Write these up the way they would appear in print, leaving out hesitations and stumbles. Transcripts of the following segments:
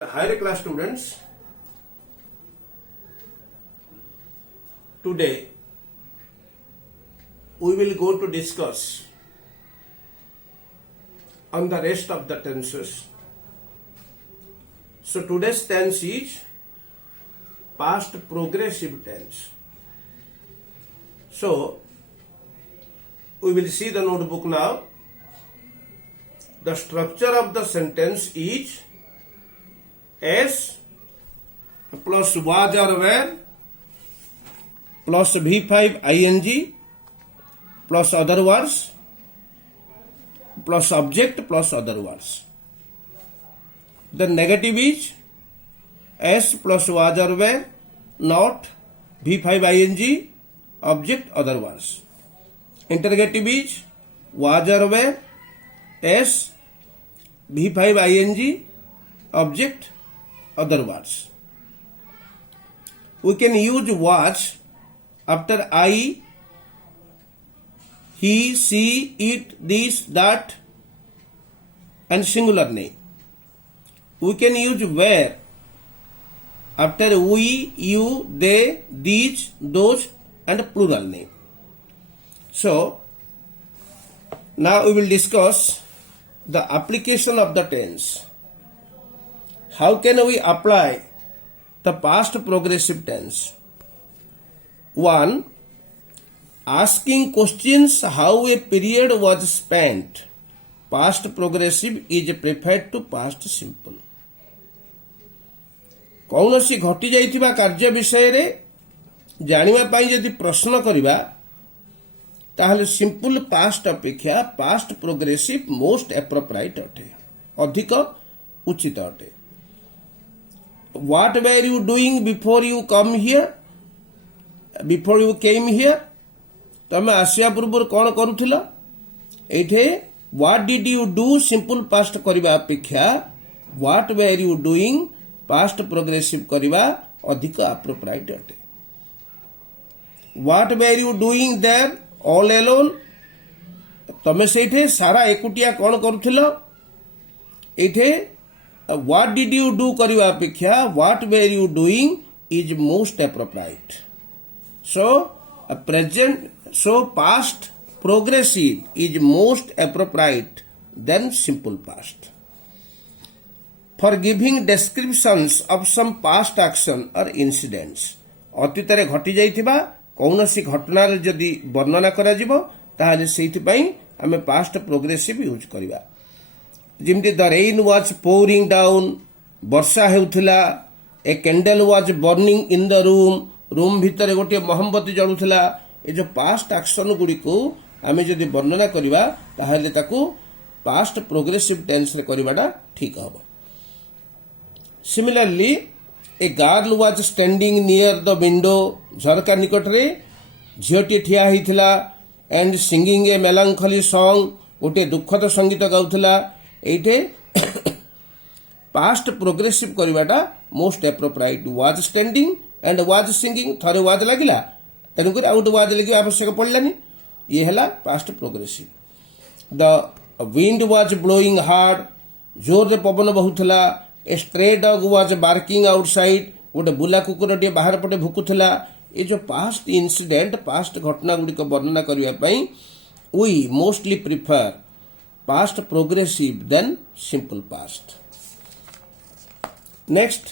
Higher class students, today we will go to discuss on the rest of the tenses. So today's tense is past progressive tense. So we will see the notebook now. The structure of the sentence is S plus was or were plus V5 ing plus other words plus object plus other words. The negative is S plus was or were not V5 ing object other words. Interrogative is was or were S V5 ing object other words. We can use was after I, he, she, it, this, that and singular name. We can use where after we, you, they, these, those and plural name. So now we will discuss the application of the tense. How can we apply the past progressive tense? 1. Asking questions how a period was spent. Past progressive is preferred to past simple. कौनसी घटी जाइथिबा कार्य विषय रे जानिबा पई यदि प्रश्न करिबा ताहले सिंपल पास्ट अपेक्षा पास्ट प्रोग्रेसिव मोस्ट एप्रोप्रिएट अटे, अधिक उचित अटे. What were you doing before you come here? Before you came here? तमे आसिया पूर्व कौन करुथिल? एठे what did you do simple past करिबा अपेक्षा what were you doing past progressive करिबा अधिक appropriate अटे. What were you doing there all alone? तमे सेठे सारा एकुटिया कौन करुथिल? एठे what did you do करिबा अपेक्षा what were you doing is most appropriate. So past progressive is most appropriate than simple past. For giving descriptions of some past action or incidents, अतीतरे घटी जाइथिबा कौनसी घटनार जदि वर्णना करा जिवो ताहाले सेहि पई हमें past progressive यूज करिबा. जिमती the rain was pouring down, वर्षा हेउथिला, a candle was burning in the room भितर गोटे मोहम्बती जलुथिला. ए जो पास्ट एक्शन गुडी को आमे जदि वर्णना करिबा ताहाले ताकू पास्ट प्रोग्रेसिव टेंस रे करिबाटा ठीक हबो. Similarly a girl was standing near the window, झरका निकट रे झियोटी ठिया हिथिला and singing a melancholy song, गोटे दुखद संगीत गाउथिला. एठे पास्ट प्रोग्रेसिव करिबाटा most appropriate. Was standing and was singing, थरे वाज लागिला तेनु कर आउट वाज लगी आवश्यक पड़लानी, ये हला past progressive. The wind was blowing hard, जोर रे पवन बहुथला. A stray dog was barking outside, गोटे बुला कुकुरटी बाहर पटे भुकुथला. ये जो पास्ट इंसिडेंट पास्ट घटना गुडी को वर्णना करिया पई we mostly prefer past progressive than simple past. Next,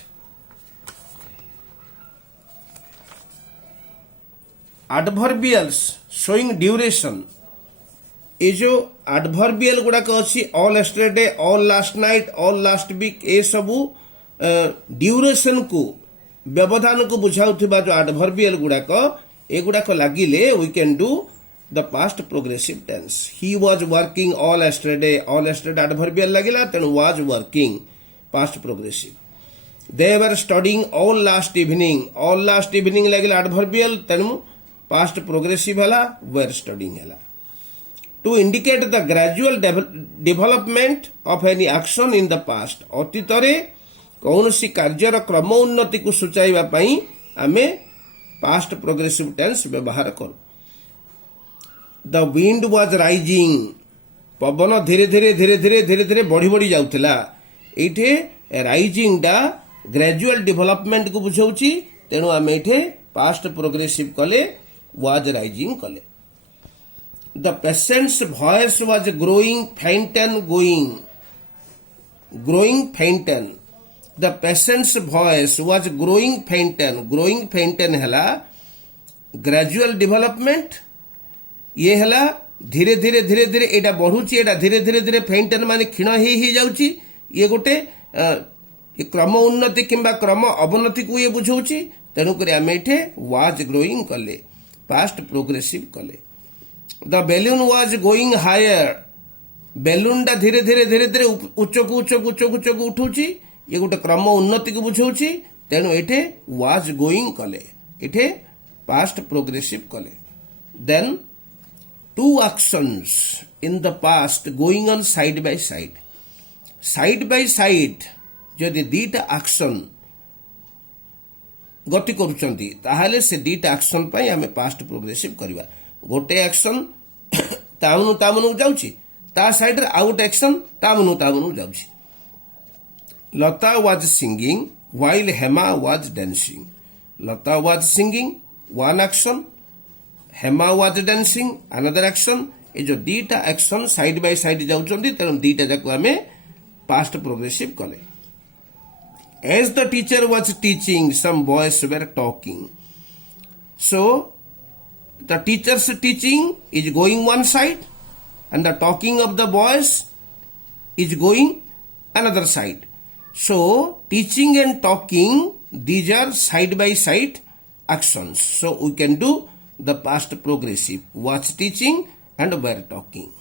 adverbials showing duration. ये जो adverbial गुड़ाक अच्छी all yesterday, all last night, all last week, ये सबू ड्यूरेशन को व्यवधान को बुझाउथिबा जो adverbial गुड़ाक ये गुड़ाक लागिले we can do the past progressive tense. He was working all yesterday adverbial lagila tenu was working past progressive. They were studying all last evening lagila adverbial tenu past progressive hela were studying hela. To indicate the gradual development of any action in the past, अतीतरे कौनसी career क्रम उन्नति को सूचाइबा पई आमे past progressive tense व्यवहार करू. The wind was rising, पवन धीरे धीरे धीरे धीरे धीरे धीरे बढ़ी बढ़ी जाउथिला. एठे राइजिंग डा ग्रेजुअल डेवलपमेंट को बुझाऊँगी तेणु आम ये पास्ट प्रोग्रेसिव कले वाज राइजिंग कले the patient's voice was growing faint and growing faint the patient's voice was growing faint हैला ग्रेजुअल डेवलपमेंट ये हैला धीरे धीरे एटा बढ़ुची एटा धीरे धीरे फेंटन माने क्षीण ही जाउची ये गोटे क्रम उन्नति किंबा क्रम अवनति को ये बुझाऊँगी तेणुक आम ये वाज ग्रोइंग कले पास्ट प्रोग्रेसिव कले the balloon was going higher balloon टा धीरे धीरे उच्चक उठुची ये गोटे क्रम उन्नति को बुझाऊँगी तेणु ये वाज गोइंग कले ये पास्ट प्रोग्रेसिव कले then two actions in the past going on side by side जदि दीटा एक्शन गति करुचंती ताहले से दीटा एक्शन पाई आमे पास्ट प्रोग्रेसिव करबा गोटे एक्शन तामनु जाउची ता साइड रे आउट एक्शन तामनु जाउची Lata was singing while Hema was dancing Lata was singing one action Hema was dancing another action ये जो दीटा एक्शन साइड बाय साइड जाउचंती तेणु दीटा जाको आमे पास्ट प्रोग्रेसिव कले As the teacher was teaching, some boys were talking. So, the teacher's teaching is going one side and the talking of the boys is going another side. So, teaching and talking, these are side by side actions. So, we can do the past progressive. Was teaching and were talking.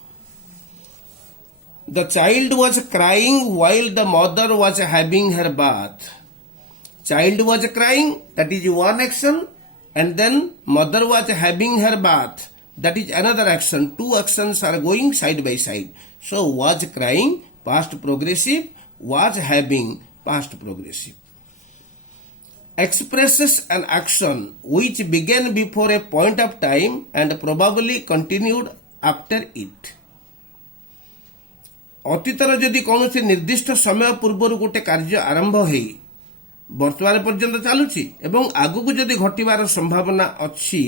The child was crying while the mother was having her bath. Child was crying, that is one action, and then mother was having her bath. That is another action. Two actions are going side by side. So was crying, past progressive, was having, past progressive. Expresses an action which began before a point of time and probably continued after it. अतीतर जदि कौन से निर्दिष्ट समय पूर्व गोटे कार्य आरंभ हो वर्तमान पर्यंत चलुची एवं आगु जदि घटिबार संभावना अच्छी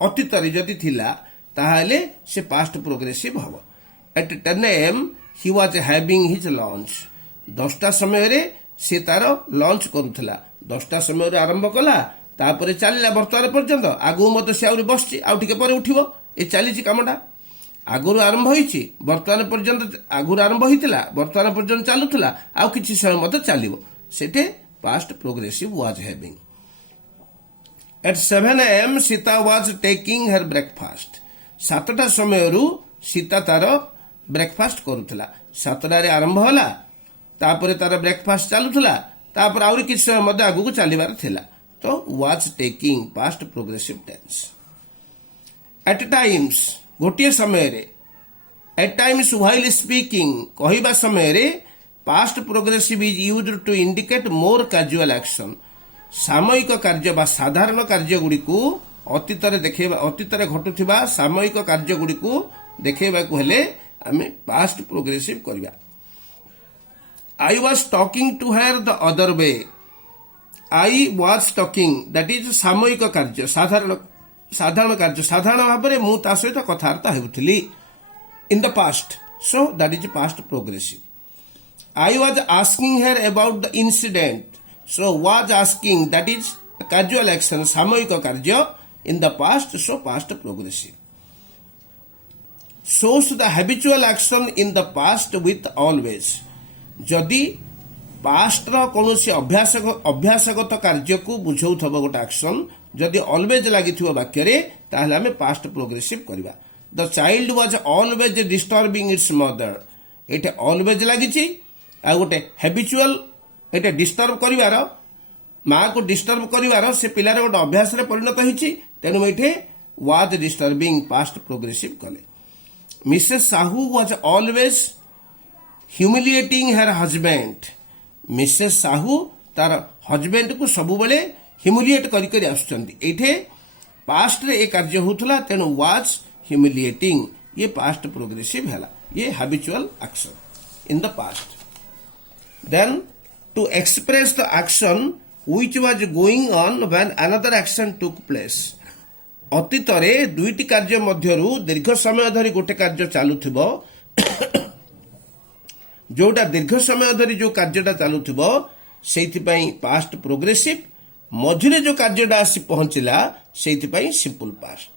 अतीतर जदि थिला ताहले से पास्ट प्रोग्रेसिव हबो at 10 AM he was having his lunch 10टा समय रे से तार लंच करूथला 10टा समय रे आरंभ कला तापरे चलला वर्तमान पर्यंत आगु मत से आउरी बसची आउ टिके परे उठिबो ए चलीची कामडा आगुरु आरंभ होईची वर्तमान पर्यंत आगुरु आरंभ होइतिला वर्तमान पर्यंत चालुथला आउ किछि समय मत चालिबो सेटे past progressive was having at 7 AM Sita was taking her breakfast 7टा समय रु सीता तार ब्रेकफास्ट करूथला 7टा रे आरंभ होला तापरे तार ब्रेकफास्ट चालुथला तापर आउरी किछि समय मत आगु चालिबार थिला तो was taking past progressive tense at times गोटे समय रे एट टाइम्स व्हाइल स्पीकिंग कहिबा समय रे past progressive is used to indicate more casual action सामयिक कार्य बा साधारण कार्य गुडी को अतीतरे घटुथिबा सामयिक कार्य गुडी को देखैबा को हेले आमे पास्ट प्रोग्रेसिव करबा I was talking to her the other way I was talking that is सामयिक कार्य साधारण कार्य साधारण भाव में मु ता सहित कथबार्ता हेउथिली in the past so that is past progressive I was asking her about the incident so was asking that is casual action सामयिक कार्य in the past so past progressive shows the habitual action in the past with always जदि past रो कोनोसी अभ्यासगत कार्य को बुझाउथबो गोटे action जदि always लागिथिबो वाक्य रे ताहले हमें पास्ट प्रोग्रेसिव करबा the child was always disturbing its mother एटे ऑलवेज लागिछि आ गोटे हैबिचुअल एटे डिस्टर्ब करिवार मां को डिस्टर्ब करिवार से पिलार गोटे अभ्यास रे परिणत होइछि तेनु एठे वाज डिस्टर्बिंग पास्ट प्रोग्रेसिव कले Mrs Sahu was always humiliating her husband Mrs Sahu तार हस्बैंड को सब बेले ह्यूमिलिएट करी आसुचंती एठे पास्ट रे ए कार्य होतला तेनु वाज ह्यूमिलिएटिंग ये पास्ट प्रोग्रेसिव हैला ये habitual action in the past then to express the action which was going on when another action took place. ଅତୀତରେ ଦୁଇଟି କାର୍ଯ୍ୟ ମଧ୍ୟରୁ ଦୀର୍ଘ ସମୟ ଧରି ଗୋଟେ କାର୍ଯ୍ୟ ଚାଲୁଥିବ ଯୋଉଟା ଦୀର୍ଘ ସମୟ ଧରି ଯୋଉ କାର୍ଯ୍ୟଟା ଚାଲୁଥିବ ସେଇଥିପାଇଁ ପାଷ୍ଟ ପ୍ରୋଗ୍ରେସିଭ ମଝିରେ ଯୋଉ କାର୍ଯ୍ୟଟା ଆସି ପହଞ୍ଚିଲା ସେଇଥିପାଇଁ simple past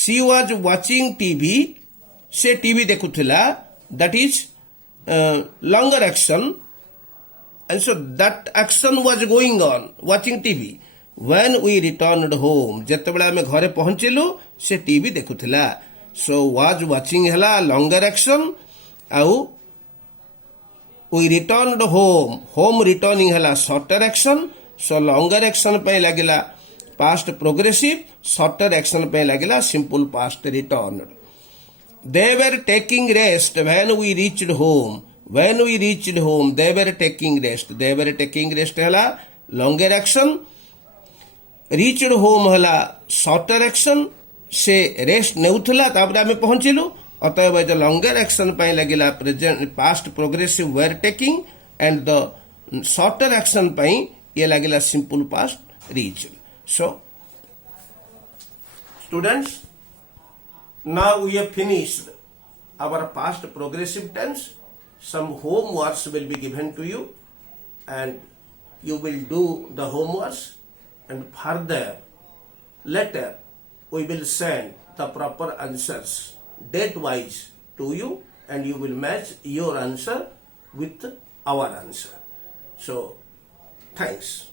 she was watching TV ସେ ଟିଭି ଦେଖୁଥିଲା that is longer action and so that action was going on watching TV when we returned home ଯେତେବେଳେ ଆମେ ଘରେ ପହଞ୍ଚିଲୁ ସେ ଟିଭି ଦେଖୁଥିଲା so was watching ହେଲା longer action ଆଉ we returned home returning ହେଲା shorter action so longer action ପାଇଁ ଲାଗିଲା past progressive shorter action ପାଇଁ ଲାଗିଲା simple past returned. They were taking rest when we reached home. When we reached home, they were taking rest. They were taking rest hela longer action. Reached home hela shorter action. Se rest neuthula तापर आमे पहुंचिलु अतएव the longer action ପାଇଁ ଲାଗିଲା present past progressive were taking and the shorter action ପାଇଁ ये ଲାଗିଲା simple past reached. So students, now we have finished our past progressive tense. Some homeworks will be given to you and you will do the homeworks and further later we will send the proper answers date wise to you and you will match your answer with our answer. So thanks.